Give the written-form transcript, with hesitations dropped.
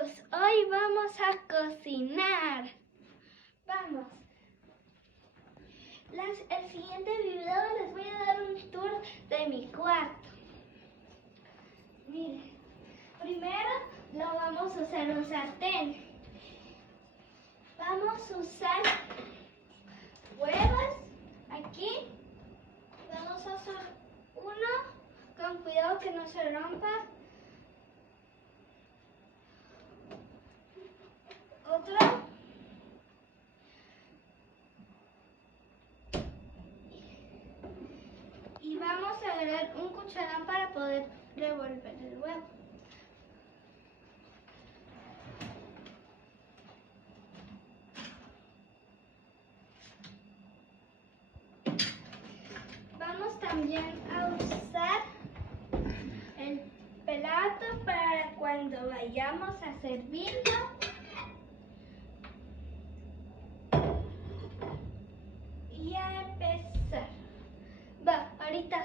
amigos, hoy vamos a cocinar. Vamos. El siguiente video les voy a dar un tour de mi cuarto. Miren, primero lo vamos a usar un sartén. Vamos a usar huevos aquí. Vamos a usar uno con cuidado que no se rompa. Otro. Y vamos a agregar un cucharón para poder revolver el huevo. Vamos también a usar el plato para cuando vayamos a servirlo. Y a empezar. Ahorita